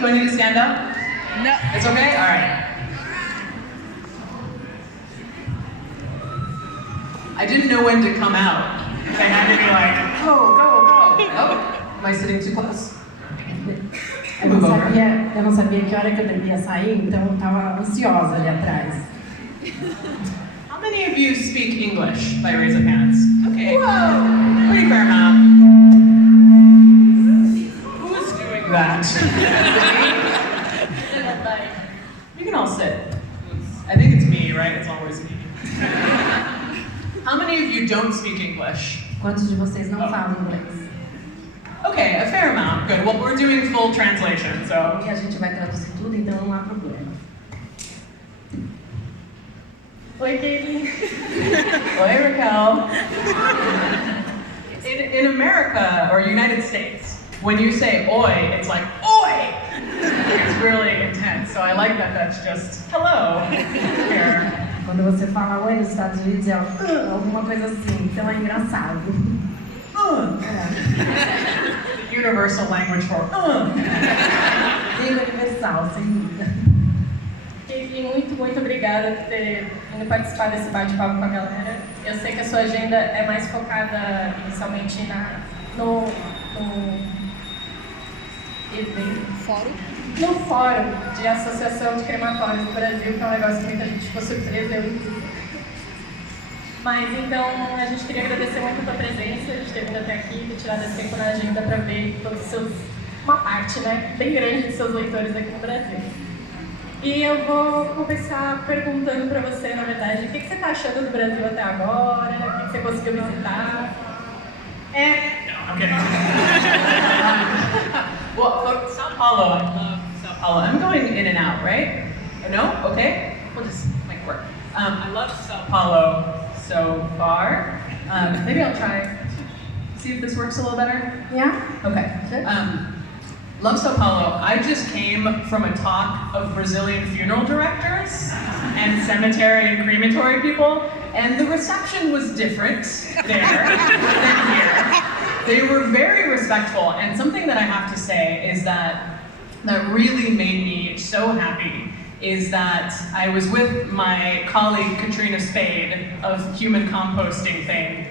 Do I need to stand up? No. It's okay? All right. I didn't know when to come out. I had to be like, go. Oh, am I sitting too close? Eu não sabia que hora que eu devia sair, então eu estava ansiosa ali atrás. How many of you speak English by raise of hands? Okay. Whoa! Pretty fair amount. Who's doing that? You can all sit. I think it's me, right? It's always me. How many of you don't speak English? Quantos de vocês não falam inglês? Okay, a fair amount. Good. Well, we're doing full translation, so. E a gente vai traduzir tudo, então não há problema. Oi, Katie. Oi, Raquel. In America or United States, when you say oi, it's like oi. It's really intense. So I like that. That's just hello here. Quando você fala oi nos Estados Unidos é alguma coisa assim, então é engraçado. The universal language for Língua universal, sem dúvida. Katie, muito obrigada por ter vindo participar desse bate-papo com a galera. Eu sei que a sua agenda é mais focada inicialmente no Fórum de Associação de Crematórios do Brasil, que é um negócio que muita gente ficou surpresa, eu inclusive. Mas então a gente queria agradecer muito a tua presença, a gente ter vindo até aqui, ter tirado esse tempo na agenda para ver todos os seus, uma parte, né, bem grande de seus leitores aqui no Brasil. E eu vou começar perguntando para você, na verdade, o que você está achando do Brasil até agora, o que você conseguiu visitar? No, I'm kidding. Well, São Paulo, I love São Paulo. I'm going in and out, right? No? Okay? We'll just make it work. I love São Paulo so far. Maybe I'll try, see if this works a little better. Yeah? Okay. Sure. Love São Paulo. I just came from a talk of Brazilian funeral directors and cemetery and crematory people, and the reception was different there than here. They were very respectful, and something that I have to say is that really made me so happy is that I was with my colleague Katrina Spade of human composting fame.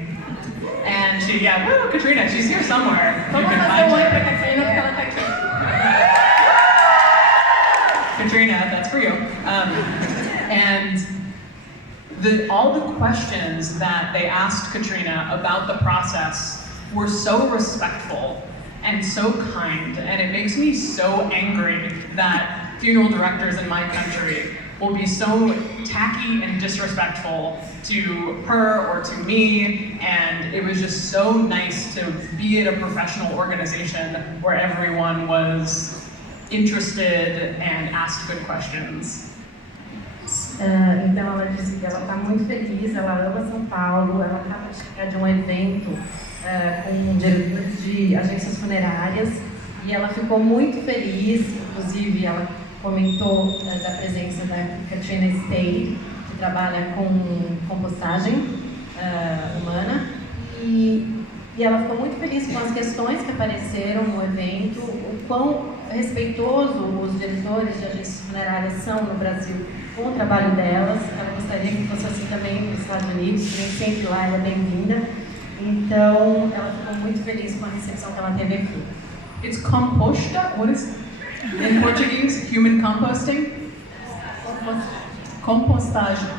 And she, woo, Katrina, she's here somewhere. You can find her. Katrina, that's for you. And all the questions that they asked Katrina about the process were so respectful and so kind, and it makes me so angry that funeral directors in my country will be so tacky and disrespectful to her or to me, and it was just so nice to be at a professional organization where everyone was interested and asked good questions. Então ela disse que ela está muito feliz, ela ama São Paulo, ela acaba de chegar de um evento com diretores de agências funerárias e ela ficou muito feliz, inclusive ela comentou da presença da Katrina Spade, que trabalha com compostagem humana, e ela ficou muito feliz com as questões que apareceram no evento, o quão respeitoso os diretores de agências funerárias são no Brasil com o trabalho delas. Ela gostaria que fosse assim também nos Estados Unidos, nem sempre lá ela é bem-vinda. Então, ela ficou muito feliz com a recepção que ela teve aqui. It's composta? What is in Portuguese? Human composting? Compostagem.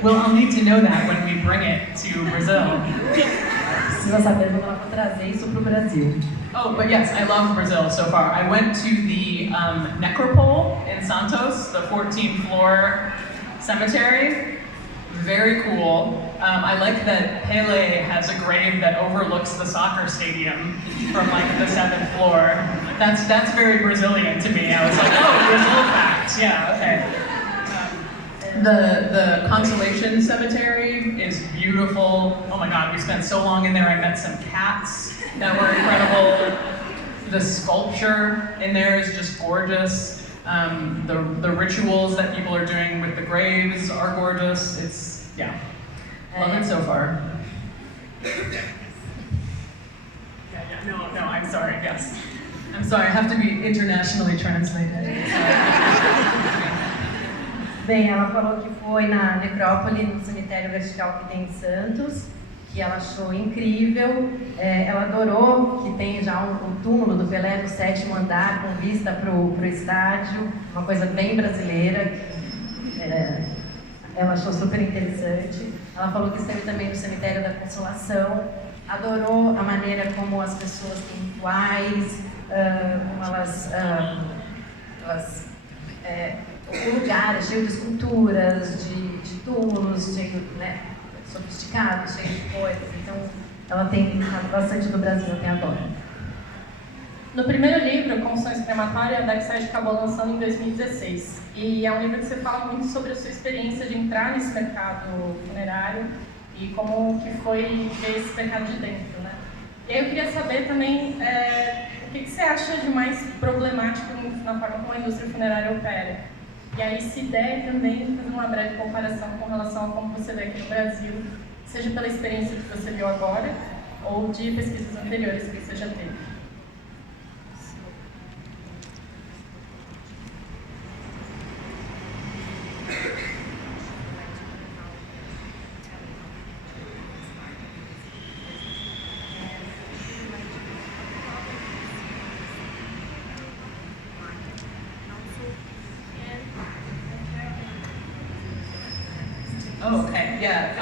Well, I'll need to know that when we bring it to Brazil. Precisa saber quando ela for trazer isso para o Brasil. Oh, but yes, I love Brazil so far. I went to the necropole in Santos, the 14th floor cemetery. Very cool. I like that Pele has a grave that overlooks the soccer stadium from like the 7th floor. That's very Brazilian to me. I was like, oh, Brazil fact. Yeah, okay. The Consolation Cemetery is beautiful. Oh my God, we spent so long in there. I met some cats that were incredible. The sculpture in there is just gorgeous. The rituals that people are doing with the graves are gorgeous. It's, love it so far. No, I'm sorry, yes. I'm sorry, I have to be internationally translated. Bem, ela falou que foi na necrópole, no cemitério vertical que tem em Santos, que ela achou incrível. Ela adorou que tem já o túmulo do Pelé no 7º andar, com vista para o estádio, uma coisa bem brasileira. Ela achou super interessante. Ela falou que esteve também no cemitério da Consolação, adorou a maneira como as pessoas têm rituais, como o lugar é cheio de esculturas, de túmulos, cheio, né, sofisticado, cheio de coisas. Então, ela tem bastante do Brasil até agora. No primeiro livro, Confissões Crematórias, a DarkSide acabou lançando em 2016. E é um livro que você fala muito sobre a sua experiência de entrar nesse mercado funerário e como que foi ver esse mercado de dentro, né? E aí eu queria saber também o que você acha de mais problemático na forma como a indústria funerária opera. E aí, se der, também fazer uma breve comparação com relação a como você vê aqui no Brasil, seja pela experiência que você viu agora ou de pesquisas anteriores que você já teve. Oh, okay, yeah.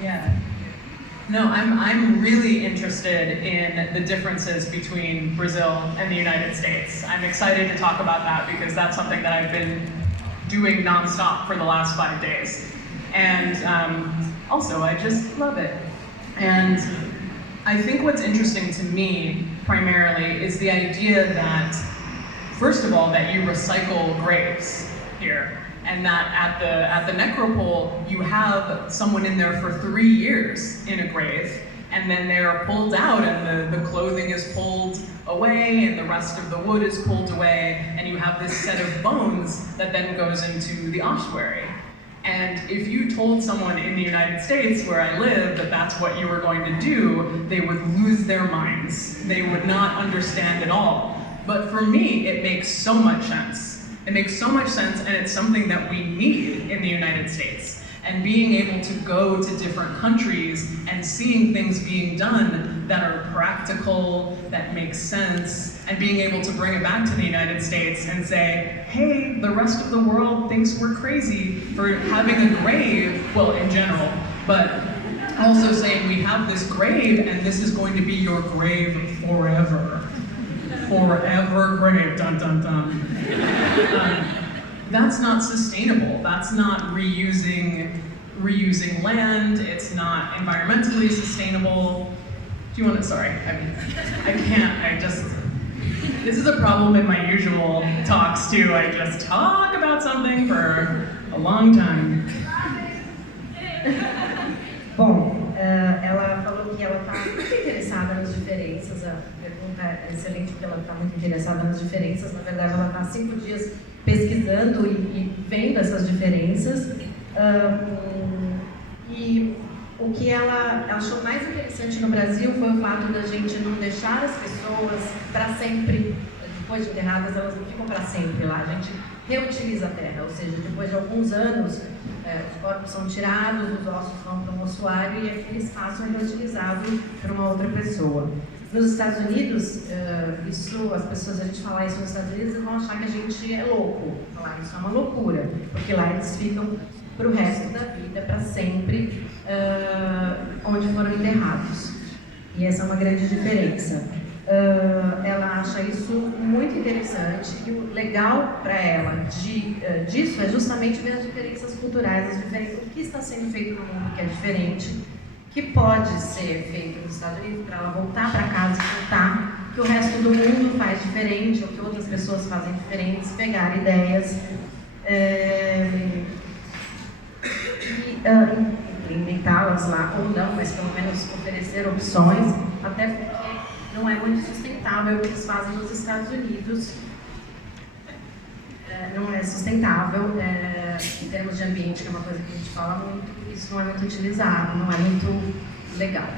Yeah. No, I'm really interested in the differences between Brazil and the United States. I'm excited to talk about that because that's something that I've been doing nonstop for the last 5 days. And also, I just love it. And I think what's interesting to me, primarily, is the idea that, first of all, that you recycle graves here. And that at the necropole, you have someone in there for 3 years in a grave, and then they're pulled out, and the clothing is pulled away, and the rest of the wood is pulled away, and you have this set of bones that then goes into the ossuary. And if you told someone in the United States, where I live, that that's what you were going to do, they would lose their minds. They would not understand at all. But for me, it makes so much sense. It makes so much sense, and it's something that we need in the United States. And being able to go to different countries and seeing things being done that are practical, that make sense, and being able to bring it back to the United States and say, hey, the rest of the world thinks we're crazy for having a grave, well, in general, but also saying we have this grave and this is going to be your grave forever. Forever grave, dun dun dun. That's not sustainable. That's not reusing land. It's not environmentally sustainable. Do you want to, sorry, I can't, this is a problem in my usual talks too. I just talk about something for a long time. Bom, ela falou que ela está muito interessada nas diferenças. A pergunta é excelente porque ela está muito interessada nas diferenças. Na verdade, ela está 5 dias pesquisando e vendo essas diferenças. E o que ela achou mais interessante no Brasil foi o fato da gente não deixar as pessoas para sempre, depois de enterradas, elas não ficam para sempre lá. A gente reutiliza a terra, ou seja, depois de alguns anos, os corpos são tirados, os ossos vão para um ossuário e aquele espaço é reutilizado para uma outra pessoa. Nos Estados Unidos, as pessoas, a gente falar isso nos Estados Unidos, eles vão achar que a gente é louco, falar isso é uma loucura, porque lá eles ficam para o resto da vida, para sempre, onde foram enterrados. E essa é uma grande diferença. Ela acha isso muito interessante e o legal para ela disso é justamente ver as diferenças culturais, o que está sendo feito no mundo que é diferente, que pode ser feito nos Estados Unidos para ela voltar para casa e contar que o resto do mundo faz diferente ou que outras pessoas fazem diferentes, pegar ideias e implementá-las lá ou não, mas pelo menos oferecer opções, até porque não é muito sustentável o que eles fazem nos Estados Unidos. Não é sustentável em termos de ambiente, que é uma coisa que a gente fala muito, isso não é muito utilizado, não é muito legal.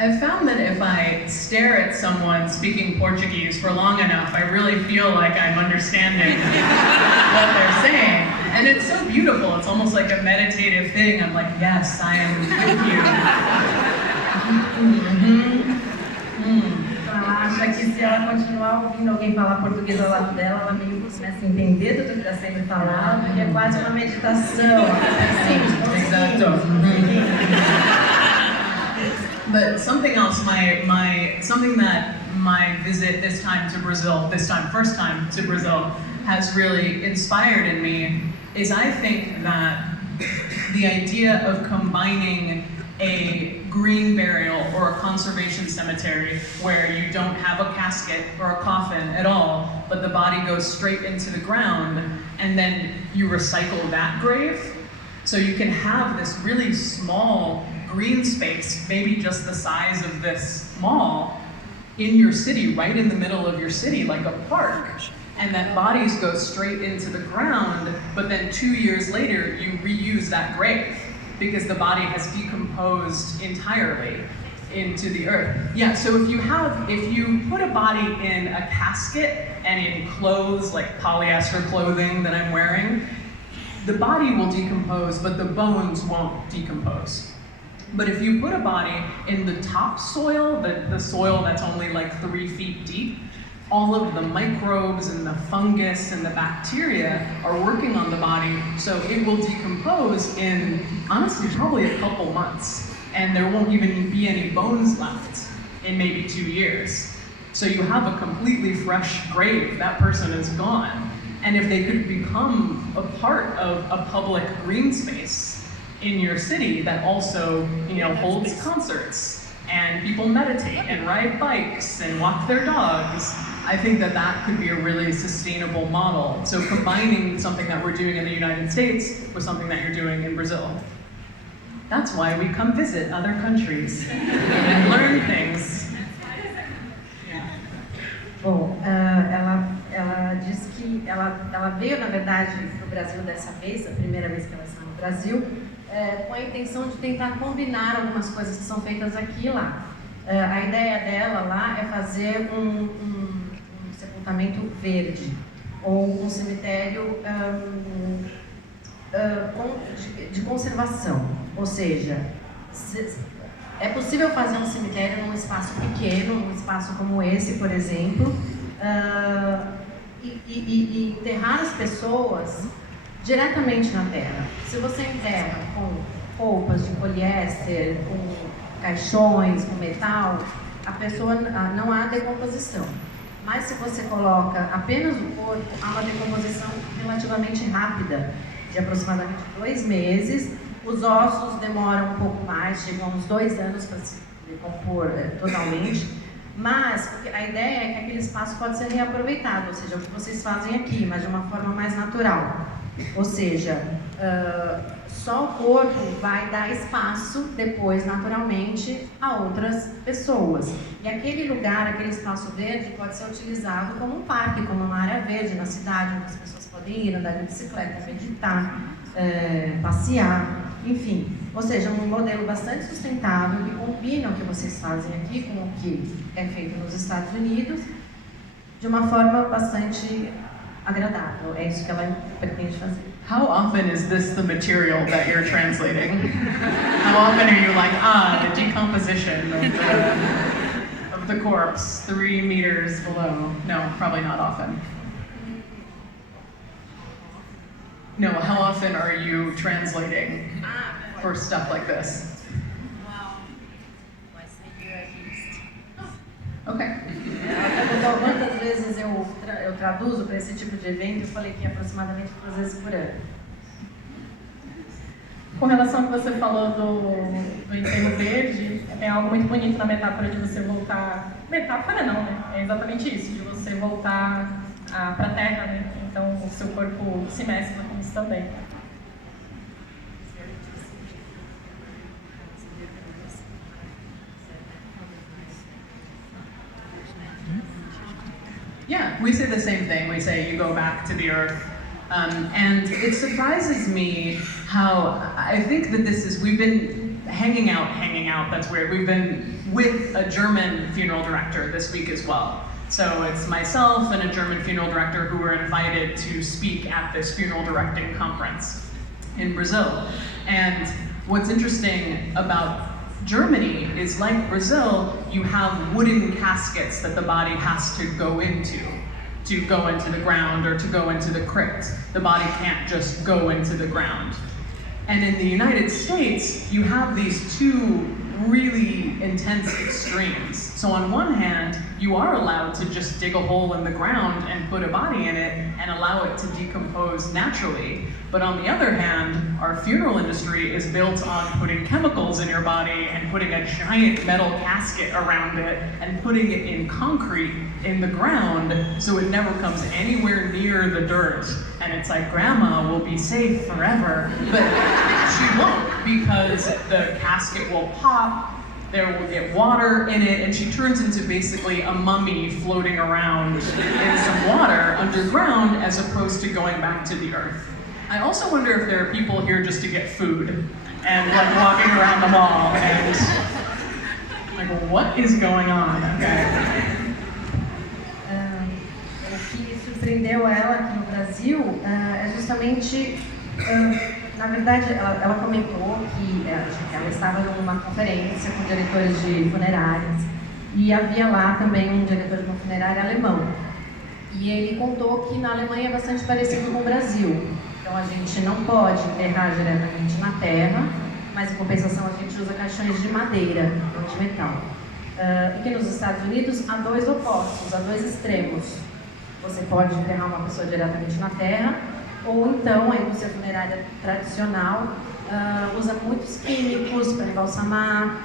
I've found that if I stare at someone speaking Portuguese for long enough, I really feel like I'm understanding what they're saying. And it's so beautiful, it's almost like a meditative thing. I'm like, yes, I am with you. Ela acha que se ela continuar ouvindo alguém falar português ao lado dela, ela meio que começa a entender tudo que está sendo falado, e é quase uma meditação. Exato. But something else, something that my visit this time to Brazil, first time to Brazil, has really inspired in me is I think that the idea of combining a green burial or a conservation cemetery where you don't have a casket or a coffin at all, but the body goes straight into the ground and then you recycle that grave. So you can have this really small green space, maybe just the size of this mall, in your city, right in the middle of your city, like a park. And that bodies go straight into the ground, but then 2 years later, you reuse that grave because the body has decomposed entirely into the earth. Yeah, so if you put a body in a casket and in clothes, like polyester clothing that I'm wearing, the body will decompose, but the bones won't decompose. But if you put a body in the topsoil, the soil that's only like 3 feet deep, all of the microbes and the fungus and the bacteria are working on the body, so it will decompose in, honestly, probably a couple months. And there won't even be any bones left in maybe 2 years. So you have a completely fresh grave, that person is gone. And if they could become a part of a public green space in your city that also, holds concerts and people meditate and ride bikes and walk their dogs, I think that could be a really sustainable model. So combining something that we're doing in the United States with something that you're doing in Brazil. That's why we come visit other countries and learn things. Yeah. Bom, ela disse que ela veio, na verdade, para o Brasil dessa vez, a primeira vez que ela está no Brasil, com a intenção de tentar combinar algumas coisas que são feitas aqui e lá. A ideia dela lá é fazer um sepultamento verde, ou um cemitério de conservação. Ou seja, é possível fazer um cemitério num espaço pequeno, num espaço como esse, por exemplo, e enterrar as pessoas diretamente na terra. Se você enterra com roupas de poliéster, com caixões, com metal, a pessoa não há decomposição. Mas se você coloca apenas o corpo, há uma decomposição relativamente rápida, de aproximadamente 2 meses. Os ossos demoram um pouco mais, chegam a uns 2 anos para se decompor totalmente. Mas a ideia é que aquele espaço pode ser reaproveitado, ou seja, o que vocês fazem aqui, mas de uma forma mais natural. Ou seja, só o corpo vai dar espaço depois, naturalmente, a outras pessoas. E aquele lugar, aquele espaço verde, pode ser utilizado como um parque, como uma área verde na cidade, onde as pessoas podem ir, andar de bicicleta, meditar, passear, enfim. Ou seja, um modelo bastante sustentável que combina o que vocês fazem aqui com o que é feito nos Estados Unidos, de uma forma bastante agradável. É isso que ela pretende fazer. How often is this the material that you're translating? How often are you like, the decomposition of the corpse 3 meters below? No, probably not often. No, how often are you translating for stuff like this? Well, once a year at least. Okay. Então, quantas vezes eu traduzo para esse tipo de evento? Eu falei que aproximadamente 2 vezes por ano. Com relação ao que você falou do enterro verde, tem algo muito bonito na metáfora de você voltar... Metáfora não, né? É exatamente isso, de você voltar para a terra, né? Então o seu corpo se mescla com isso também. Yeah, we say the same thing. We say you go back to the earth. And it surprises me how, I think that we've been hanging out, that's weird. We've been with a German funeral director this week as well. So it's myself and a German funeral director who were invited to speak at this funeral directing conference in Brazil. And what's interesting about Germany is, like Brazil, you have wooden caskets that the body has to go into the ground or to go into the crypt. The body can't just go into the ground. And in the United States, you have these two really intense extremes. So on one hand, you are allowed to just dig a hole in the ground and put a body in it and allow it to decompose naturally. But on the other hand, our funeral industry is built on putting chemicals in your body and putting a giant metal casket around it and putting it in concrete in the ground so it never comes anywhere near the dirt. And it's like, grandma will be safe forever, but she won't, because the casket will pop, there will get water in it, and she turns into basically a mummy floating around in some water underground as opposed to going back to the earth. I also wonder if there are people here just to get food and like walking around the mall and like, what is going on? Okay. O que surpreendeu ela aqui no Brasil é justamente, na verdade, ela comentou que ela estava numa conferência com diretores de funerárias e havia lá também um diretor de uma funerária alemão. E ele contou que na Alemanha é bastante parecido com o Brasil. Então a gente não pode enterrar diretamente na terra, mas em compensação a gente usa caixões de madeira, não de metal. E que nos Estados Unidos há dois opostos, há dois extremos. Você pode enterrar uma pessoa diretamente na terra, ou então a indústria funerária tradicional usa muitos químicos para embalsamar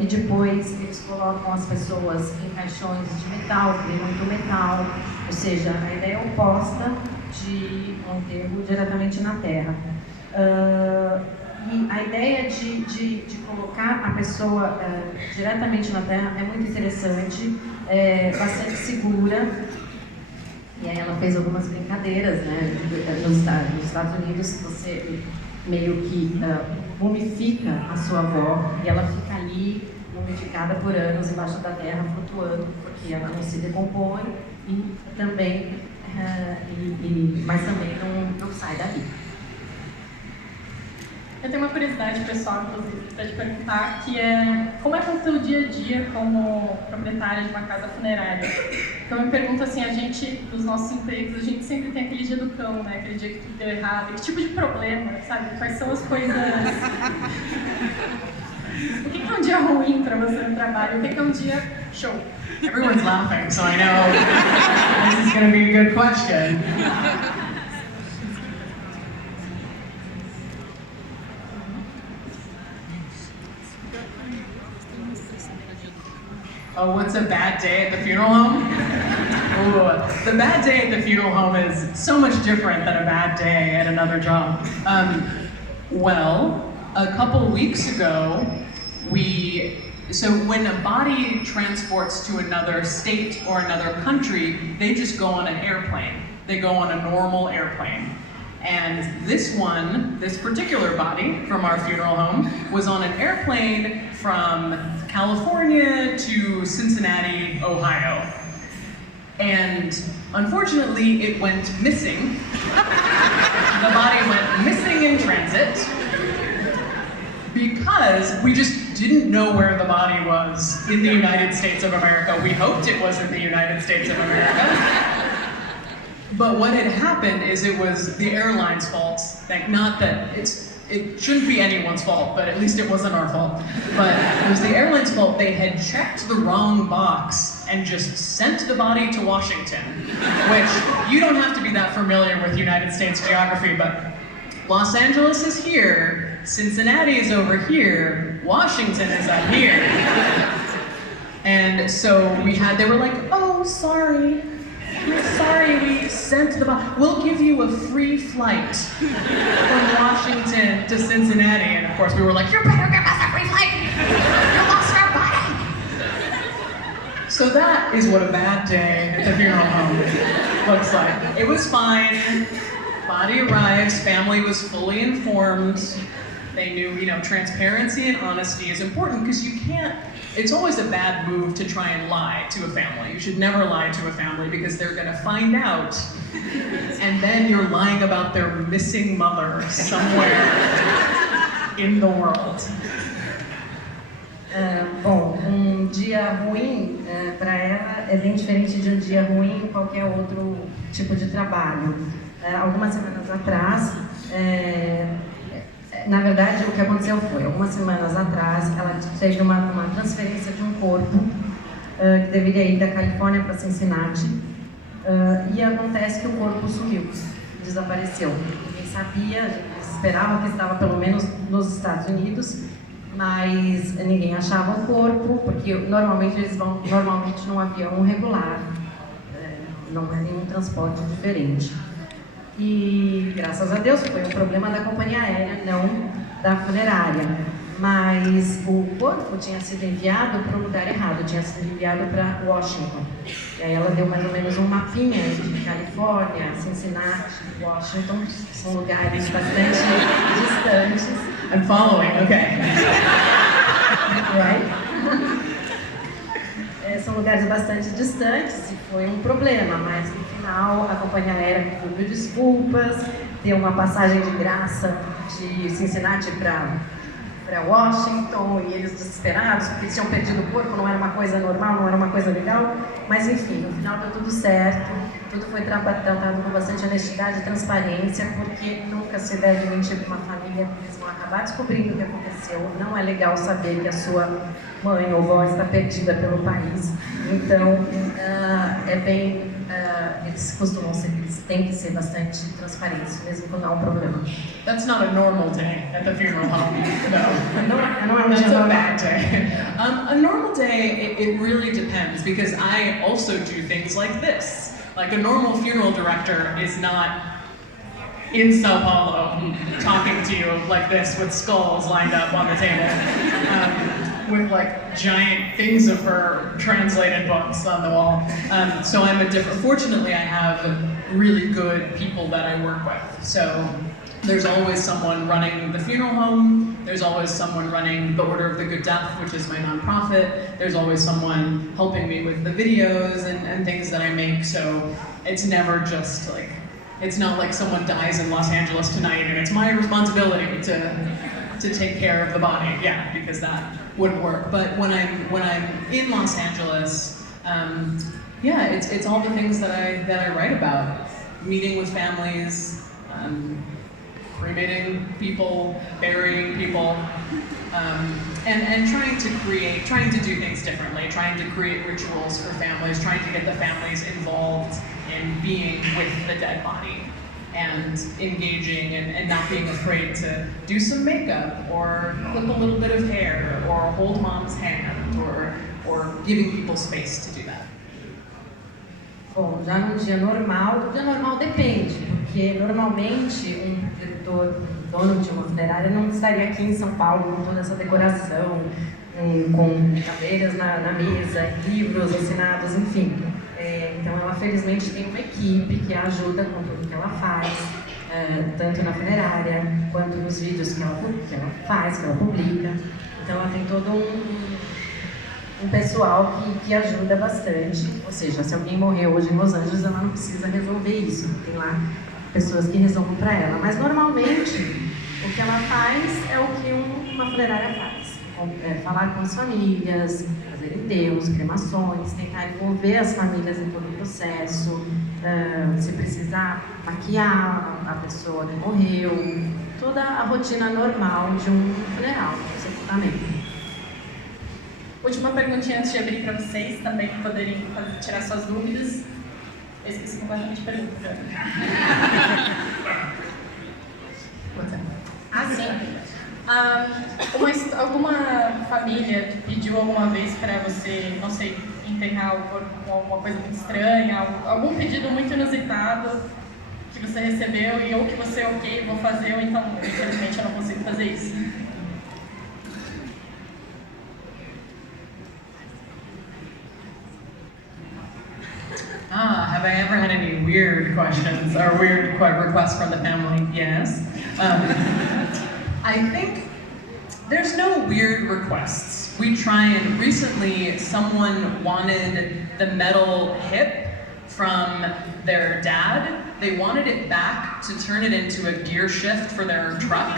e depois eles colocam as pessoas em caixões de metal, que tem muito metal, ou seja, a ideia é oposta de um enterro diretamente na terra. E a ideia de colocar a pessoa diretamente na terra é muito interessante, bastante segura. E aí ela fez algumas brincadeiras, né? Nos Estados Unidos, você meio que mumifica a sua avó e ela fica ali mumificada por anos embaixo da terra, flutuando, porque ela não se decompõe e também, mas também não sai dali. Eu tenho uma curiosidade pessoal, inclusive, para te perguntar, que é como é o teu dia a dia como proprietária de uma casa funerária? Então eu me pergunto assim, a gente, nos nossos empregos, a gente sempre tem aquele dia do cão, né? Aquele dia que tudo deu errado, que tipo de problema, sabe? Quais são as coisas... O que é um dia ruim para você no trabalho? O que é um dia show? Everyone's laughing, so I know this is going to be a good question. Oh, what's a bad day at the funeral home? Ooh, the bad day at the funeral home is so much different than a bad day at another job. Well, a couple weeks ago, so when a body transports to another state or another country, they just go on an airplane. They go on a normal airplane. And this particular body from our funeral home was on an airplane from California to Cincinnati, Ohio. And unfortunately, it went missing. The body went missing in transit because we just didn't know where the body was in the United States of America. We hoped it was in the United States of America. But what had happened is it was the airline's fault. Like, not that it shouldn't be anyone's fault, but at least it wasn't our fault. But it was the airline's fault. They had checked the wrong box and just sent the body to Washington, which you don't have to be that familiar with United States geography, but Los Angeles is here, Cincinnati is over here, Washington is up here. And so they were like, oh, sorry. We're sorry we sent the body. We'll give you a free flight from Washington to Cincinnati. And of course we were like, you better give us a free flight! You lost our body! So that is what a bad day at the funeral home looks like. It was fine. Body arrives, family was fully informed. They knew, you know, transparency and honesty is important because you can't, it's always a bad move to try and lie to a family. You should never lie to a family because they're gonna find out and then you're lying about their missing mother somewhere in the world. Bom, dia ruim para ela é bem diferente de dia ruim em qualquer outro tipo de trabalho. Algumas semanas atrás, na verdade, o que aconteceu foi, algumas semanas atrás, ela teve uma transferência de um corpo que deveria ir da Califórnia para Cincinnati, e acontece que o corpo sumiu, desapareceu. Ninguém sabia, a gente esperava que estava pelo menos nos Estados Unidos, mas ninguém achava o corpo, porque normalmente eles vão num avião regular, não é nenhum transporte diferente. E graças a Deus foi um problema da companhia aérea, não da funerária. Mas o corpo tinha sido enviado para um lugar errado, tinha sido enviado para Washington. E aí ela deu mais ou menos um mapinha de Califórnia, Cincinnati, Washington, são lugares bastante distantes. I'm following, okay. Right? São lugares bastante distantes e foi um problema, mas no final a companhia aérea pediu desculpas, deu uma passagem de graça de Cincinnati para Washington, e eles desesperados, porque eles tinham perdido o corpo, não era uma coisa normal, não era uma coisa legal, mas enfim, no final deu tudo certo, tudo foi tratado com bastante honestidade e transparência, porque nunca se deve mentir para uma família, porque eles vão acabar descobrindo o que aconteceu, não é legal saber que a sua mãe ou avó está perdida pelo país, então eles têm que ser bastante transparentes, mesmo quando há um problema. That's not a normal day at the funeral home, no. That's a bad day. A normal day, it really depends, because I also do things like this. Like a normal funeral director is not in São Paulo talking to you like this with skulls lined up on the table. With like giant things of her translated books on the wall. So I'm fortunately I have really good people that I work with. So there's always someone running the funeral home, there's always someone running the Order of the Good Death, which is my nonprofit, there's always someone helping me with the videos and things that I make, so it's never just like, it's not like someone dies in Los Angeles tonight and it's my responsibility to take care of the body, yeah, because that wouldn't work. But when I'm in Los Angeles, yeah, it's all the things that I write about, meeting with families, cremating people, burying people, and trying to do things differently, trying to create rituals for families, trying to get the families involved in being with the dead body and engaging and not being afraid to do some makeup or clip a little bit of hair or hold mom's hand or giving people space to do that. Bom, já no dia normal, o dia normal depende, porque normalmente um diretor, dono de uma funerária não estaria aqui em São Paulo com toda essa decoração, com cadeiras na mesa, livros assinados, enfim. Então ela felizmente tem uma equipe que a ajuda com tudo que ela faz, tanto na funerária quanto nos vídeos que ela faz, que ela publica. Então ela tem todo um pessoal que ajuda bastante, ou seja, se alguém morreu hoje em Los Angeles, ela não precisa resolver isso, tem lá pessoas que resolvem para ela, mas normalmente o que ela faz é o que uma funerária faz, falar com as famílias, fazer enterros, cremações, tentar envolver as famílias em todo o processo, se precisar maquiar a pessoa que morreu, toda a rotina normal de um funeral, um sepultamento. Última perguntinha antes de abrir para vocês também poderem tirar suas dúvidas. Eu esqueci completamente de pergunta. Sim. Alguma família pediu alguma vez para você, não sei, enterrar o corpo com alguma coisa muito estranha, algum pedido muito inusitado que você recebeu e ou que você, ok, vou fazer, ou então, infelizmente, eu não consigo fazer isso? Have I ever had any weird questions or weird requests from the family? Yes. I think There's no weird requests. We try and recently someone wanted the metal hip from their dad. They wanted it back to turn it into a gear shift for their truck.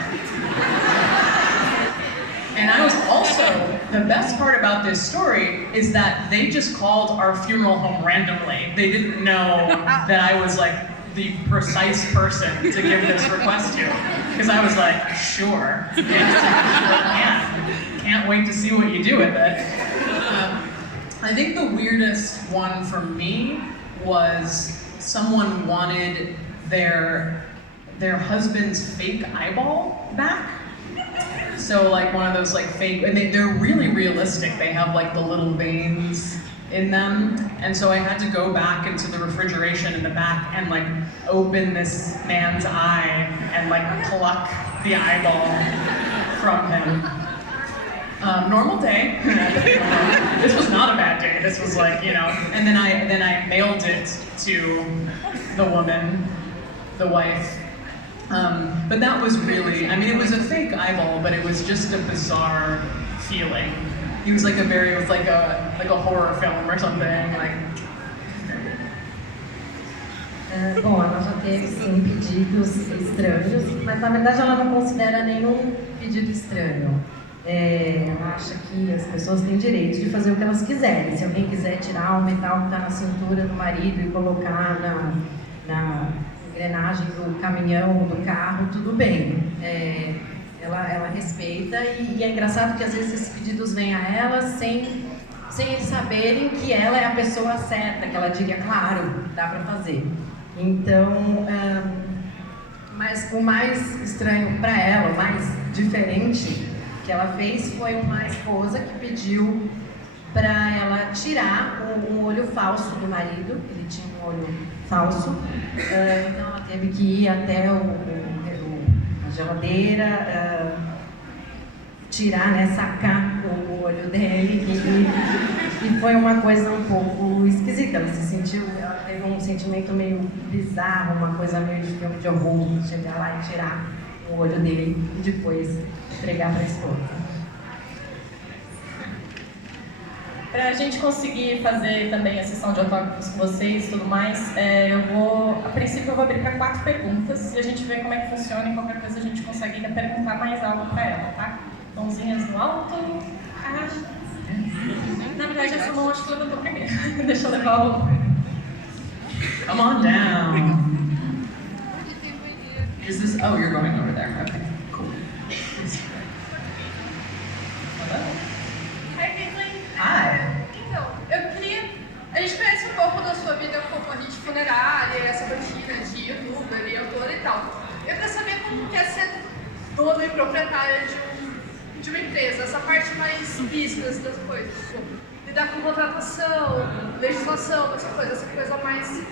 And I was also, the best part about this story is that they just called our funeral home randomly. They didn't know that I was like the precise person to give this request to. Because I was like, sure, can't wait to see what you do with it. I think the weirdest one for me was someone wanted their husband's fake eyeball back. So like one of those like fake, and they're really realistic. They have like the little veins in them. And so I had to go back into the refrigeration in the back and like open this man's eye and like pluck the eyeball from him. Normal day. This was not a bad day. This was like, you know, and then I mailed it to the woman, the wife. But that was really, I mean, it was a fake eyeball, but it was just a bizarre feeling. He was like it was like a horror film or something, like. Bom, ela já teve sim pedidos estranhos, mas na verdade ela não considera nenhum pedido estranho. Ela acha que as pessoas têm direito de fazer o que elas quiserem. Se alguém quiser tirar o metal que está na cintura do marido e colocar na engrenagem do caminhão, do carro, tudo bem. Ela respeita e é engraçado que às vezes esses pedidos vêm a ela sem eles saberem que ela é a pessoa certa, que ela diria, claro, dá para fazer. Então, mas o mais estranho para ela, o mais diferente que ela fez foi uma esposa que pediu para ela tirar um olho falso do marido, ele tinha um olho falso, então ela teve que ir até a geladeira, tirar, né, sacar o olho dele e foi uma coisa um pouco esquisita. Ela teve um sentimento meio bizarro, uma coisa meio de filme de horror, chegar lá e tirar o olho dele e depois entregar para a esposa. Para a gente conseguir fazer também a sessão de autógrafos com vocês e tudo mais, a princípio eu vou abrir para 4 perguntas e a gente vê como é que funciona e qualquer coisa a gente consegue ainda perguntar mais algo para ela, tá? Mãozinhas no alto. Na verdade, essa mão acho que eu levantou primeiro. Deixa eu levar o... Come on down. Is this, oh, you're going over there, okay, cool. Hello. Hi, Caitlin. Hi. Então, a gente conhece um pouco da sua vida como agente funerária, essa rotina de youtuber e autora e tal. Eu queria saber como que é ser dona e proprietária de uma empresa, essa parte mais business das coisas, lidar com contratação, legislação, essa coisa mais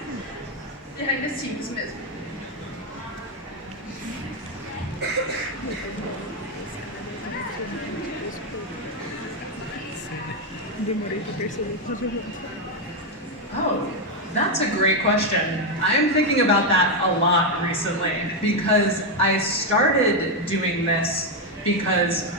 de renda simples mesmo. Oh, that's a great question. I'm thinking about that a lot recently because I started doing this because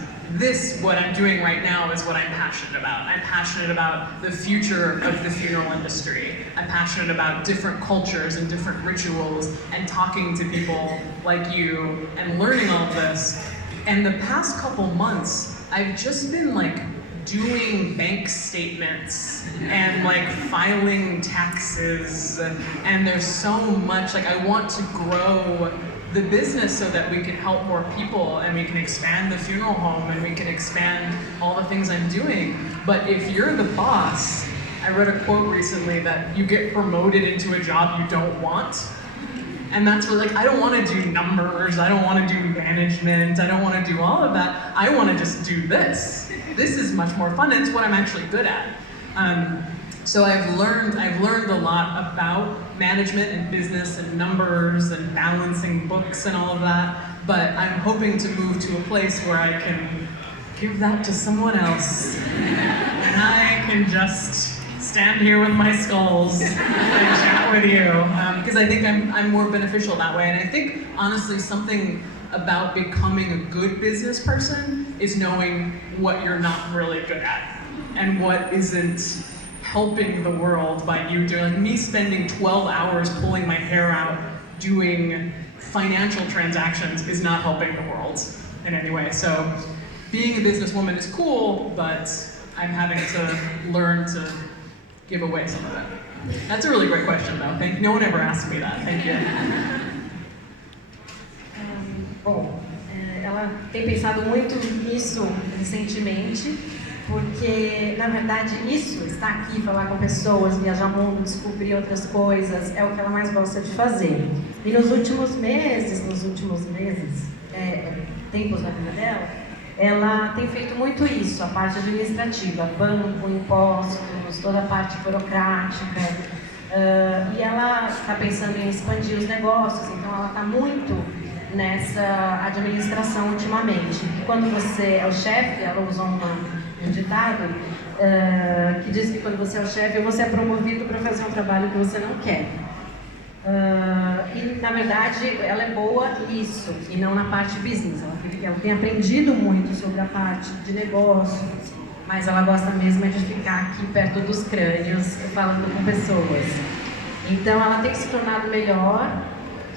what I'm doing right now is what I'm passionate about. I'm passionate about the future of the funeral industry. I'm passionate about different cultures and different rituals and talking to people like you and learning all of this. And the past couple months, I've just been like doing bank statements and like filing taxes, and there's so much, like I want to grow the business so that we can help more people and we can expand the funeral home and we can expand all the things I'm doing. But if you're the boss, I read a quote recently that you get promoted into a job you don't want. And that's where, like, I don't want to do numbers, I don't want to do management, I don't want to do all of that. I want to just do this. This is much more fun, and it's what I'm actually good at. So I've learned a lot about management and business and numbers and balancing books and all of that, but I'm hoping to move to a place where I can give that to someone else. And I can just stand here with my skulls and chat with you, because I think I'm more beneficial that way. And I think, honestly, something about becoming a good business person is knowing what you're not really good at and what isn't helping the world by you doing, like me spending 12 hours pulling my hair out doing financial transactions is not helping the world in any way. So being a businesswoman is cool, but I'm having to learn to give away some of it. That's a really great question, though. No one ever asked me that. Thank you. Bom, ela tem pensado muito nisso recentemente, porque, na verdade, isso, estar aqui, falar com pessoas, viajar o mundo, descobrir outras coisas, é o que ela mais gosta de fazer. E nos últimos meses, tempos na vida dela, ela tem feito muito isso, a parte administrativa, banco, impostos, toda a parte burocrática. E ela está pensando em expandir os negócios, então ela está muito nessa administração ultimamente. E quando você é o chefe, ela usou um ditado que diz que quando você é o chefe, você é promovido para fazer um trabalho que você não quer. E, na verdade, ela é boa nisso, e não na parte business. Ela tem aprendido muito sobre a parte de negócios, mas ela gosta mesmo de ficar aqui perto dos crânios, falando com pessoas. Então, ela tem se tornado melhor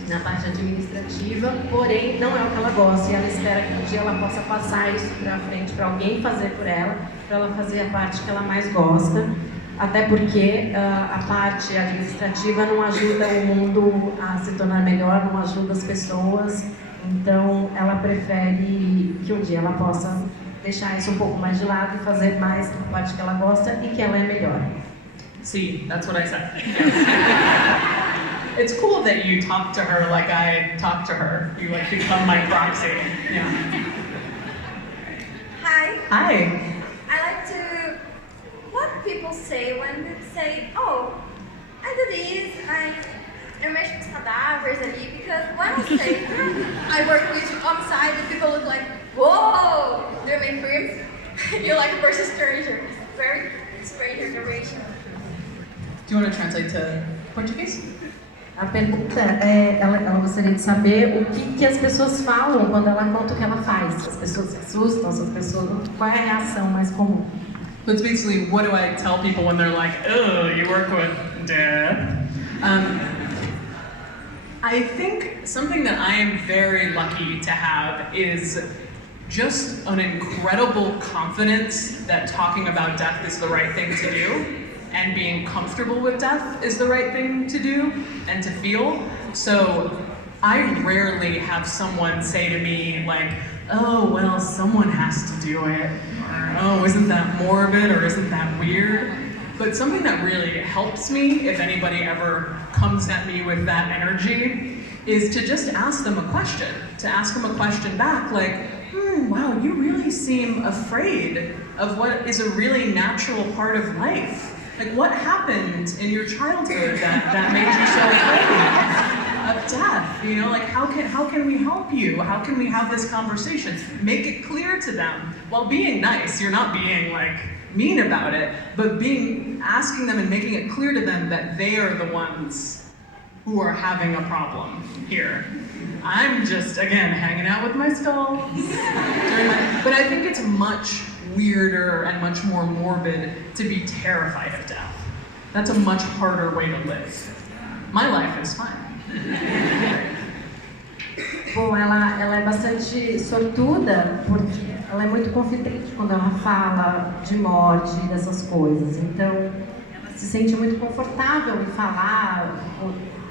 na parte administrativa, porém, não é o que ela gosta, e ela espera que um dia ela possa passar isso para frente, para alguém fazer por ela, para ela fazer a parte que ela mais gosta. Até porque a parte administrativa não ajuda o mundo a se tornar melhor, não ajuda as pessoas. Então, ela prefere que um dia ela possa deixar isso um pouco mais de lado e fazer mais a parte que ela gosta e que ela é melhor. See, that's what I said. It's cool that you talk to her like I talk to her. You like become my proxy. Yeah. Hi. Hi. I like to... What people say when they say, oh, I do this, eu mexo com os cadáveres ali, because when I say, I work with homicide, the people look like, whoa, do you make films? You're like a person stranger. It's very strange generation. Do you want to translate to Portuguese? A pergunta é, ela gostaria de saber o que as pessoas falam quando ela conta o que ela faz. As pessoas se assustam, as pessoas, qual é a reação mais comum? So it's basically, what do I tell people when they're like, oh, you work with death? I think something that I am very lucky to have is just an incredible confidence that talking about death is the right thing to do, and being comfortable with death is the right thing to do and to feel. So I rarely have someone say to me like, oh, well, someone has to do it, or oh, isn't that morbid, or isn't that weird? But something that really helps me, if anybody ever comes at me with that energy, is to just ask them a question, to ask them a question back, like, wow, you really seem afraid of what is a really natural part of life. Like, what happened in your childhood that made you so afraid of death? You know, like, how can we help you? How can we have this conversation? Make it clear to them while being nice. You're not being like mean about it, but asking them and making it clear to them that they are the ones who are having a problem here. I'm just, again, hanging out with my skulls. But I think it's much weirder and much more morbid to be terrified of death. That's a much harder way to live. My life is fine. Bom, ela é bastante sortuda porque ela é muito confidente quando ela fala de morte, dessas coisas. Então, ela se sente muito confortável em falar.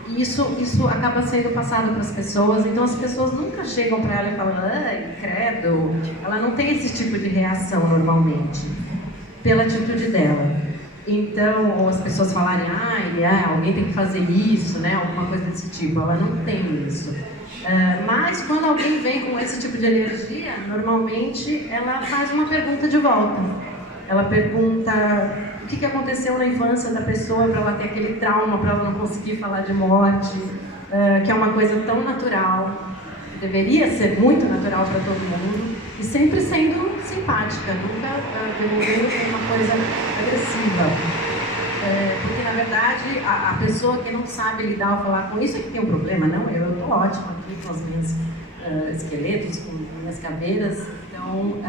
E isso acaba sendo passado para as pessoas. Então, as pessoas nunca chegam para ela e falam, ai, credo. Ela não tem esse tipo de reação normalmente, pela atitude dela. Então, ou as pessoas falarem, alguém tem que fazer isso, né? Alguma coisa desse tipo. Ela não tem isso. Mas quando alguém vem com esse tipo de energia, normalmente ela faz uma pergunta de volta. Ela pergunta o que aconteceu na infância da pessoa para ela ter aquele trauma, para ela não conseguir falar de morte, que é uma coisa tão natural, deveria ser muito natural para todo mundo, e sempre sendo simpática, nunca devolvendo uma coisa agressiva. Porque, na verdade, a pessoa que não sabe lidar ou falar com isso é que tem um problema, não eu estou ótima aqui com as minhas esqueletos, com minhas caveiras. Então,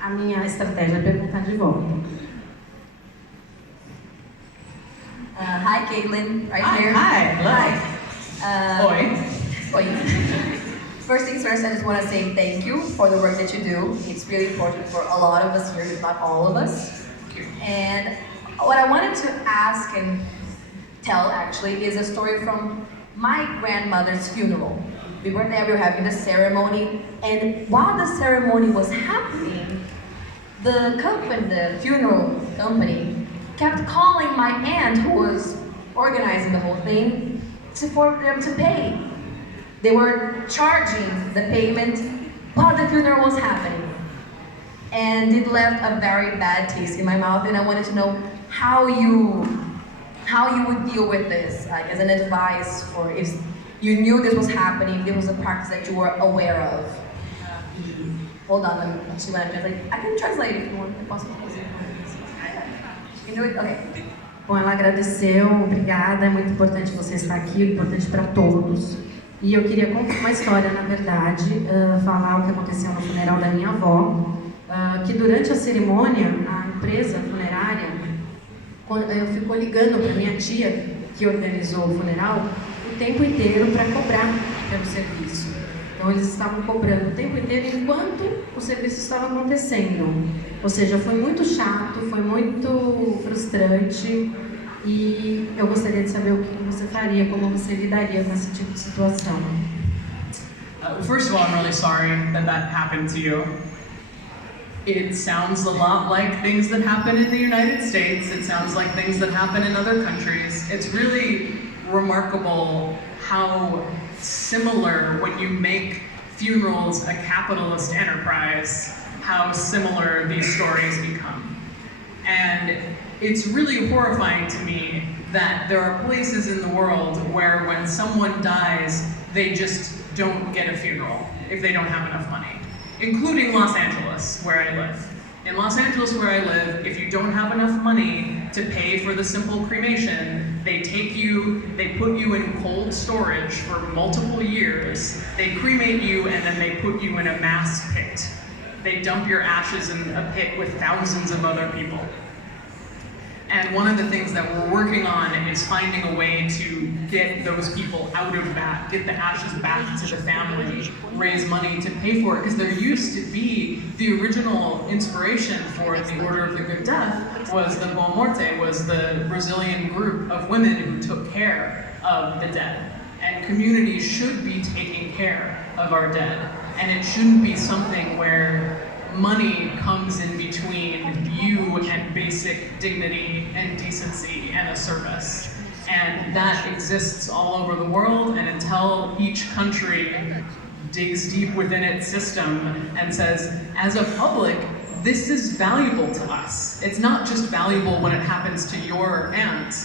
a minha estratégia é perguntar de volta. Hi, Caitlin, right Hi, here. hi, hello. Hi. Oi. Oi. First things first, I just want to say thank you for the work that you do. It's really important for a lot of us here, if not all of us. And what I wanted to ask and tell, actually, is a story from my grandmother's funeral. We were there, we were having the ceremony, and while the ceremony was happening, the company, the funeral company, kept calling my aunt, who was organizing the whole thing, for them to pay. They were charging the payment while the funeral was happening. And it left a very bad taste in my mouth, and I wanted to know how you would deal with this, like as an advice for if you knew this was happening, this was a practice that you were aware of. Hold on, I'm see what I'm translating. I can translate if you want. You can do it? Okay. Bom, ela agradeceu, obrigada, é muito importante você estar aqui, importante para todos. E eu queria contar uma história, na verdade, falar o que aconteceu no funeral da minha avó, que durante a cerimônia, a empresa funerária ficou ligando para minha tia, que organizou o funeral, o tempo inteiro para cobrar pelo serviço. Então eles estavam cobrando o tempo inteiro enquanto o serviço estava acontecendo. Ou seja, foi muito chato, foi muito frustrante e eu gostaria de saber o que você faria, como você lidaria com esse tipo de situação. First of all, I'm really sorry that happened to you. It sounds a lot like things that happen in the United States. It sounds like things that happen in other countries. It's really remarkable how similar, when you make funerals a capitalist enterprise, how similar these stories become. And it's really horrifying to me that there are places in the world where when someone dies, they just don't get a funeral if they don't have enough money, including Los Angeles, where I live. In Los Angeles, where I live, if you don't have enough money to pay for the simple cremation, they take you, they put you in cold storage for multiple years, they cremate you, and then they put you in a mass pit. They dump your ashes in a pit with thousands of other people. And one of the things that we're working on is finding a way to get those people out of that, get the ashes back to the family, raise money to pay for it, because there used to be the original inspiration for the Order of the Good Death was the Boa Morte, was the Brazilian group of women who took care of the dead. And communities should be taking care of our dead. And it shouldn't be something where money comes in between you and basic dignity and decency and a service. And that exists all over the world, and until each country digs deep within its system and says, as a public, this is valuable to us. It's not just valuable when it happens to your aunt,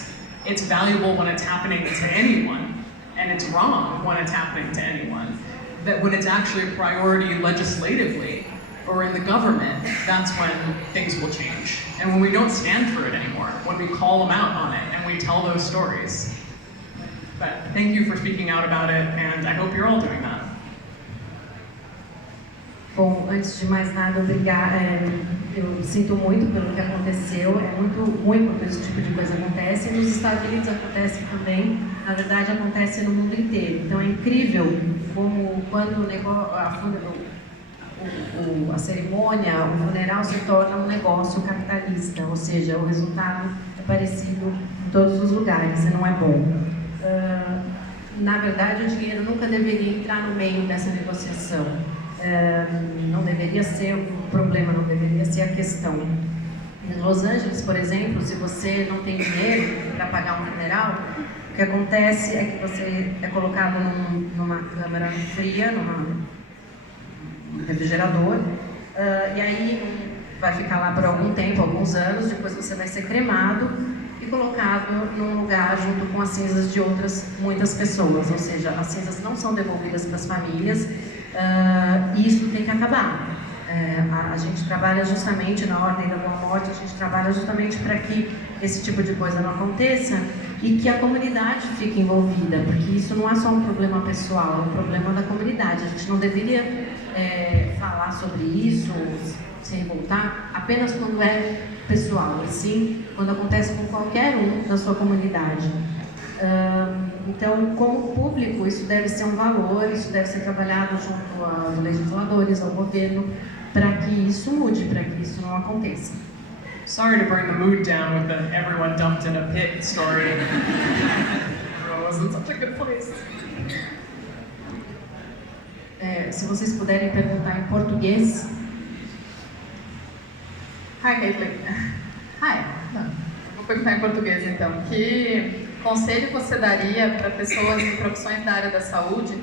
it's valuable when it's happening to anyone, and it's wrong when it's happening to anyone. That when it's actually a priority legislatively, or in the government, that's when things will change. And when we don't stand for it anymore, when we call them out on it and we tell those stories. But thank you for speaking out about it, and I hope you're all doing that. Bom, antes de mais nada, eu sinto muito pelo que aconteceu, é muito ruim quando esse tipo de coisa acontece, e nos Estados Unidos acontece também, na verdade acontece no mundo inteiro. Então é incrível como quando a cerimônia, o funeral se torna um negócio capitalista, ou seja, o resultado é parecido em todos os lugares e não é bom. Na verdade, o dinheiro nunca deveria entrar no meio dessa negociação. Não deveria ser um problema, não deveria ser a questão. Em Los Angeles, por exemplo, se você não tem dinheiro para pagar um funeral, o que acontece é que você é colocado numa câmara fria, num refrigerador, e aí vai ficar lá por algum tempo, alguns anos, depois você vai ser cremado e colocado num lugar junto com as cinzas de outras muitas pessoas, ou seja, as cinzas não são devolvidas para as famílias, e isso tem que acabar. A gente trabalha justamente na ordem da boa morte, a gente trabalha justamente para que esse tipo de coisa não aconteça, e que a comunidade fique envolvida, porque isso não é só um problema pessoal, é um problema da comunidade. A gente não deveria falar sobre isso, se revoltar, apenas quando é pessoal, e sim quando acontece com qualquer um da sua comunidade. Então, como público, isso deve ser um valor, isso deve ser trabalhado junto aos legisladores, ao governo, para que isso mude, para que isso não aconteça. Sorry to bring the mood down with the everyone dumped in a pit story. Everyone was in such a good place. Se vocês puderem perguntar em português. Hi, Caitlin. Hi. Vou perguntar em português, então. Que conselho você daria para pessoas em profissões da área da saúde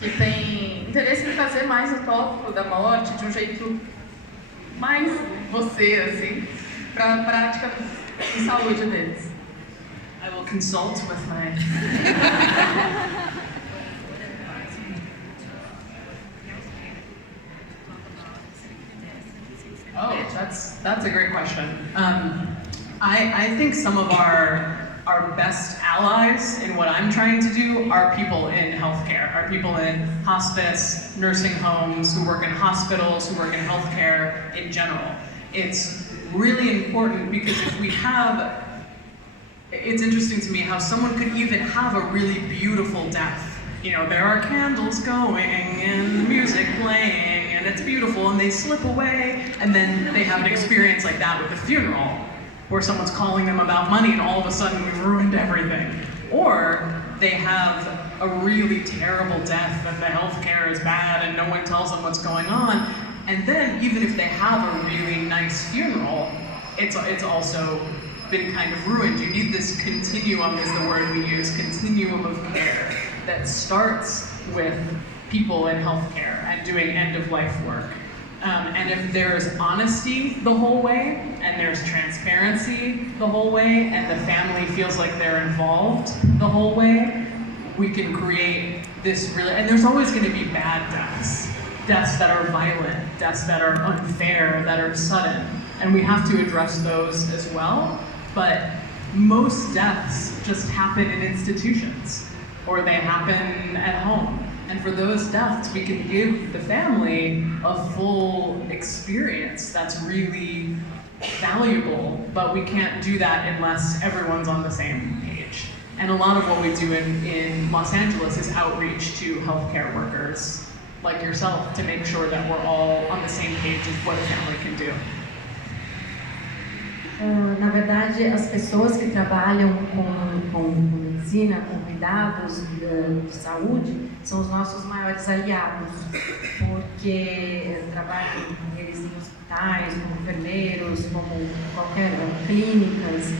que têm interesse em fazer mais o tópico da morte de um jeito mais você, assim, para a prática de saúde deles? I will consult with my... Oh, that's a great question. I think some of our best allies in what I'm trying to do are people in healthcare, are people in hospice, nursing homes, who work in hospitals, who work in healthcare in general. It's really important because if we have, it's interesting to me how someone could even have a really beautiful death. You know, there are candles going and music playing and it's beautiful and they slip away and then they have an experience like that with a funeral where someone's calling them about money and all of a sudden we've ruined everything. Or they have a really terrible death and the healthcare is bad and no one tells them what's going on. And then even if they have a really nice funeral, it's also been kind of ruined. You need this continuum is the word we use, continuum of care that starts with people in healthcare and doing end-of-life work. And if there's honesty the whole way, and there's transparency the whole way, and the family feels like they're involved the whole way, we can create this really, and there's always going to be bad deaths. Deaths that are violent, deaths that are unfair, that are sudden, and we have to address those as well. But most deaths just happen in institutions, or they happen at home. And for those deaths, we can give the family a full experience that's really valuable, but we can't do that unless everyone's on the same page. And a lot of what we do in Los Angeles is outreach to healthcare workers like yourself to make sure that we're all on the same page of what a family can do. Na verdade, as pessoas que trabalham com medicina, com cuidados de saúde, são os nossos maiores aliados, porque trabalham eles em hospitais, como enfermeiros, como qualquer clínicas,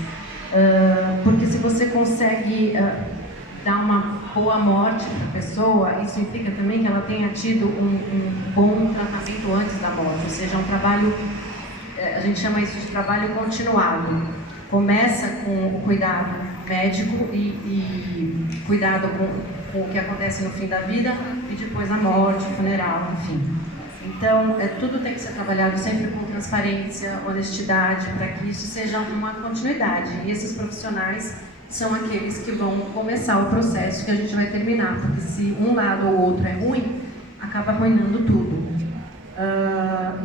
porque se você consegue dar uma boa morte para a pessoa, isso implica também que ela tenha tido um bom tratamento antes da morte, ou seja, um trabalho, a gente chama isso de trabalho continuado. Começa com o cuidado médico e cuidado com o que acontece no fim da vida e depois a morte, o funeral, enfim. Então, tudo tem que ser trabalhado sempre com transparência, honestidade, para que isso seja uma continuidade. E esses profissionais são aqueles que vão começar o processo que a gente vai terminar, porque se um lado ou outro é ruim, acaba arruinando tudo.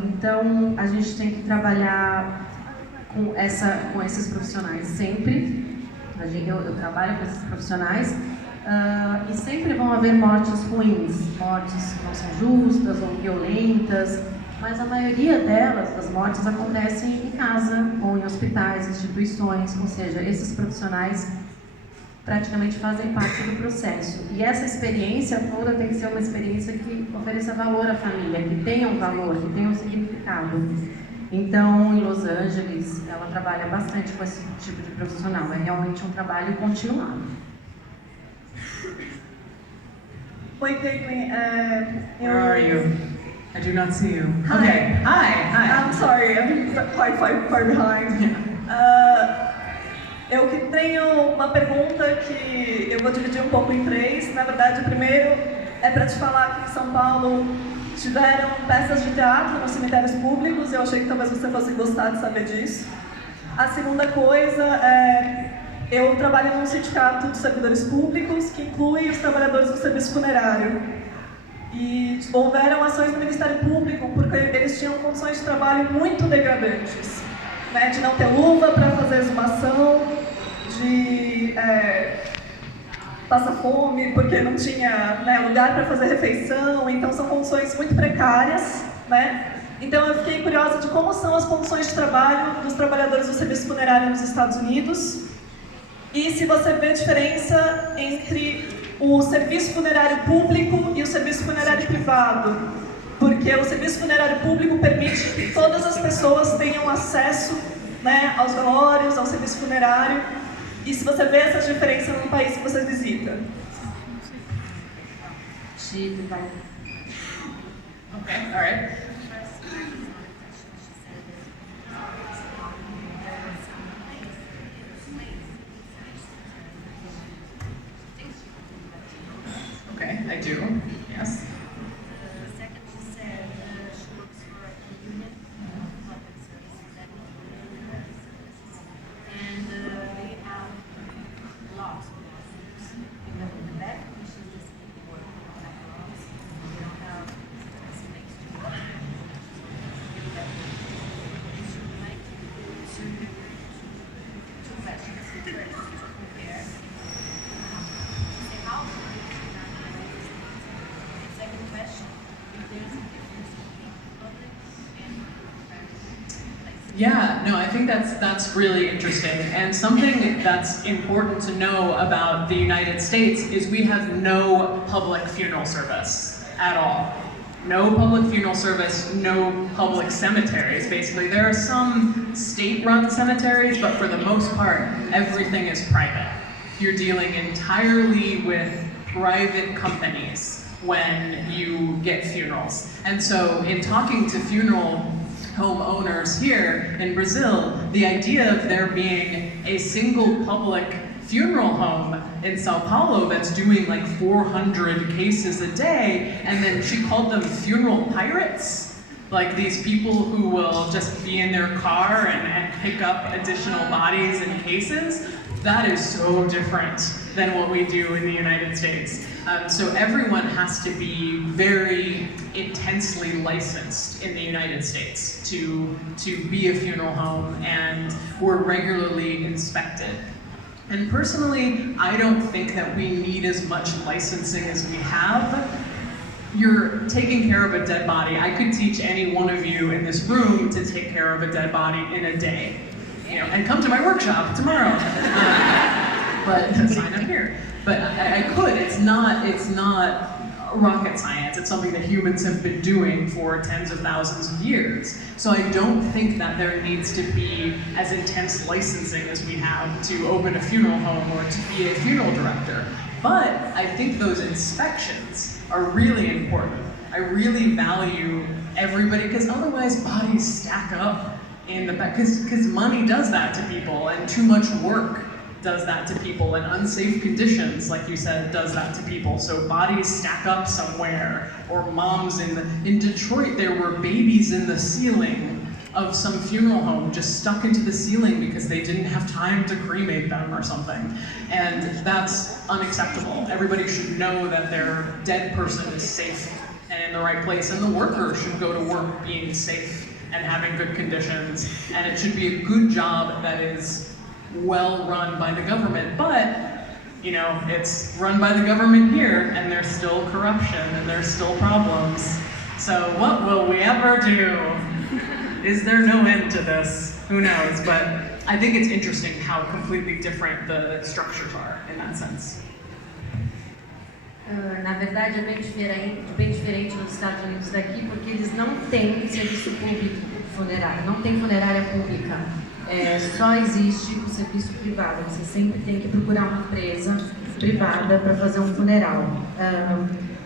Então, a gente tem que trabalhar com esses profissionais sempre. Eu trabalho com esses profissionais e sempre vão haver mortes ruins, mortes que não são justas ou violentas, mas a maioria delas, das mortes, acontecem em casa ou em hospitais, instituições, ou seja, esses profissionais praticamente fazem parte do processo. E essa experiência toda tem que ser uma experiência que ofereça valor à família, que tenha um valor, que tenha um significado. Então, em Los Angeles, ela trabalha bastante com esse tipo de profissional. É realmente um trabalho continuado. Oi, Caitlin. Where are you? I do not see you. Hi. Okay. Hi. I'm sorry, I'm quite far behind. Eu que tenho uma pergunta que eu vou dividir um pouco em três. Na verdade, o primeiro é para te falar que em São Paulo tiveram peças de teatro nos cemitérios públicos. Eu achei que talvez você fosse gostar de saber disso. A segunda coisa é eu trabalho num sindicato de servidores públicos que inclui os trabalhadores do serviço funerário. E houveram ações do Ministério Público porque eles tinham condições de trabalho muito degradantes, né? De não ter luva para fazer exumação, de passar fome porque não tinha, né, lugar para fazer refeição, então são condições muito precárias, né? Então eu fiquei curiosa de como são as condições de trabalho dos trabalhadores do serviço funerário nos Estados Unidos e se você vê diferença entre o serviço funerário público e o serviço funerário privado, porque o serviço funerário público permite que todas as pessoas tenham acesso, né, aos velórios, ao serviço funerário, e se você vê essa diferença no país que você visita. Okay, all right. Okay, I do. Yes. Second, she said she works for a union of public services that and they have lots of lawsuits. In the back, we should just work on that laws. We don't have estimates to work. Like two questions to compare. How second question, if there's a difference between public and private. Yeah, no, I think that's really interesting. And something that's important to know about the United States is we have no public funeral service at all. No public funeral service, no public cemeteries, basically. There are some state-run cemeteries, but for the most part, everything is private. You're dealing entirely with private companies when you get funerals. And so in talking to funeral home owners here in Brazil, the idea of there being a single public funeral home in São Paulo that's doing like 400 cases a day, and then she called them funeral pirates, like these people who will just be in their car and pick up additional bodies and cases. That is so different than what we do in the United States. So everyone has to be very intensely licensed in the United States to be a funeral home, and we're regularly inspected. And personally, I don't think that we need as much licensing as we have. You're taking care of a dead body. I could teach any one of you in this room to take care of a dead body in a day. You know, and come to my workshop tomorrow. But sign up here. But I could. It's not rocket science. It's something that humans have been doing for tens of thousands of years. So I don't think that there needs to be as intense licensing as we have to open a funeral home or to be a funeral director. But I think those inspections are really important. I really value everybody, because otherwise bodies stack up in the back, because money does that to people, and too much work does that to people, and unsafe conditions, like you said, does that to people. So bodies stack up somewhere, or moms in Detroit, there were babies in the ceiling of some funeral home just stuck into the ceiling because they didn't have time to cremate them or something. And that's unacceptable. Everybody should know that their dead person is safe and in the right place, and the worker should go to work being safe and having good conditions, and it should be a good job that is well run by the government. But, you know, it's run by the government here, and there's still corruption, and there's still problems. So what will we ever do? Is there no end to this? Who knows? But I think it's interesting how completely different the structures are in that sense. Na verdade, é bem diferente nos Estados Unidos daqui, porque eles não têm serviço público funerário, não tem funerária pública. Só existe o serviço privado. Você sempre tem que procurar uma empresa privada para fazer um funeral.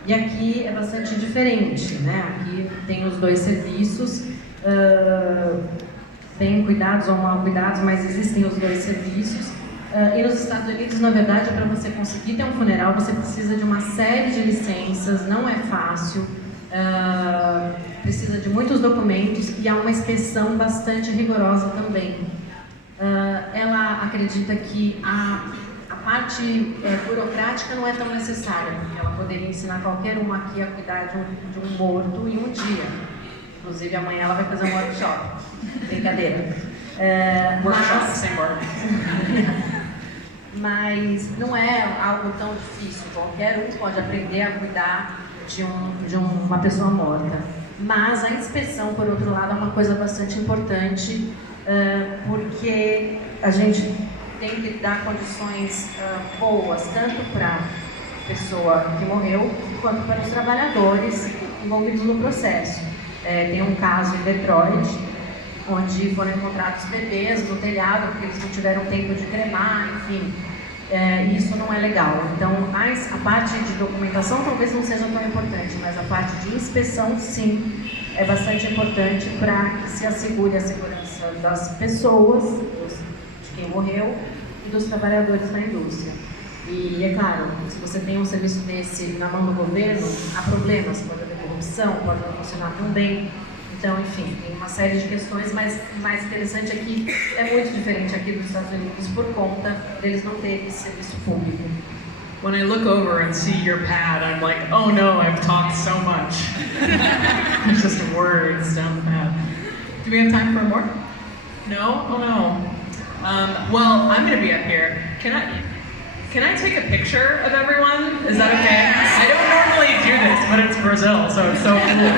E aqui é bastante diferente, né? Aqui tem os dois serviços, bem cuidados ou mal cuidados, mas existem os dois serviços. E nos Estados Unidos, na verdade, para você conseguir ter um funeral, você precisa de uma série de licenças, não é fácil, precisa de muitos documentos e há uma inspeção bastante rigorosa também. Ela acredita acredita que a parte burocrática não é tão necessária, porque ela poderia ensinar qualquer uma aqui a cuidar de um morto em um dia. Inclusive, amanhã ela vai fazer um workshop. Brincadeira. Workshop sem bar. Mas não é algo tão difícil. Qualquer um pode aprender a cuidar de uma pessoa morta. Mas a inspeção, por outro lado, é uma coisa bastante importante, porque a gente tem que dar condições boas, tanto para a pessoa que morreu, quanto para os trabalhadores envolvidos no processo. Tem um caso em Detroit, onde foram encontrados bebês no telhado, porque eles não tiveram tempo de cremar, enfim. Isso não é legal. Então, a parte de documentação talvez não seja tão importante, mas a parte de inspeção, sim, é bastante importante para que se assegure a segurança das pessoas, de quem morreu, e dos trabalhadores da indústria. E, é claro, se você tem um serviço desse na mão do governo, há problemas, pode haver corrupção, pode não funcionar tão bem. Então, enfim, tem uma série de questões, mas o mais interessante é que é muito diferente aqui dos Estados Unidos por conta deles não terem esse serviço público. When I look over and see your pad, I'm like, oh no, I've talked so much. It's just words down the pad. Do we have time for more? No? Oh no. Well, I'm going to be up here. Can I take a picture of everyone? Is that okay? I don't normally do this, but it's Brazil, so it's so cool.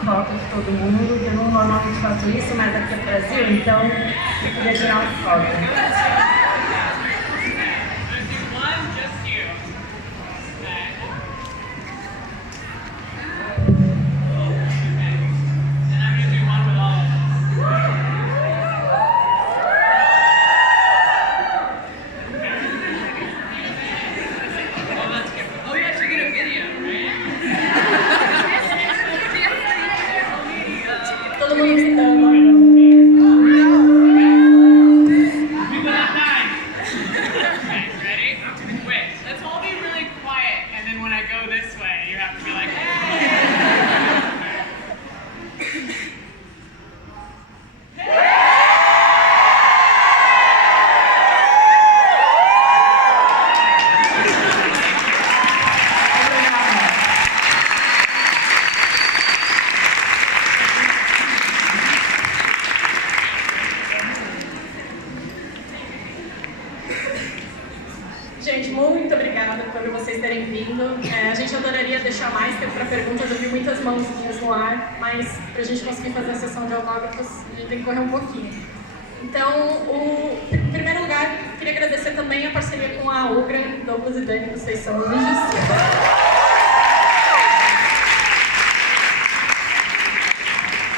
Foto de todo mundo, eu não normalmente faço isso, mas aqui é o Brasil, então eu queria tirar uma foto. Gente, muito obrigada por vocês terem vindo. A gente adoraria deixar mais tempo para perguntas, eu vi muitas mãozinhas no ar, mas para a gente conseguir fazer a sessão de autógrafos, a gente tem que correr um pouquinho. Então, em primeiro lugar, queria agradecer também a parceria com a Ugra, Douglas e Dani, vocês são anjos.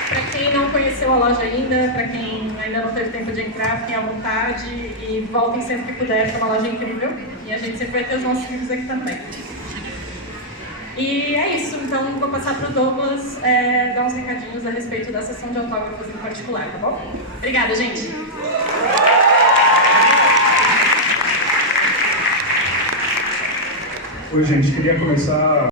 Para quem não conheceu a loja ainda, para quem ainda não teve tempo de entrar, fiquem à vontade e voltem sempre que puder, é uma loja incrível. E a gente sempre vai ter os nossos livros aqui também. E é isso, então vou passar para o Douglas dar uns recadinhos a respeito da sessão de autógrafos em particular, tá bom? Obrigada, gente! Oi, gente, queria começar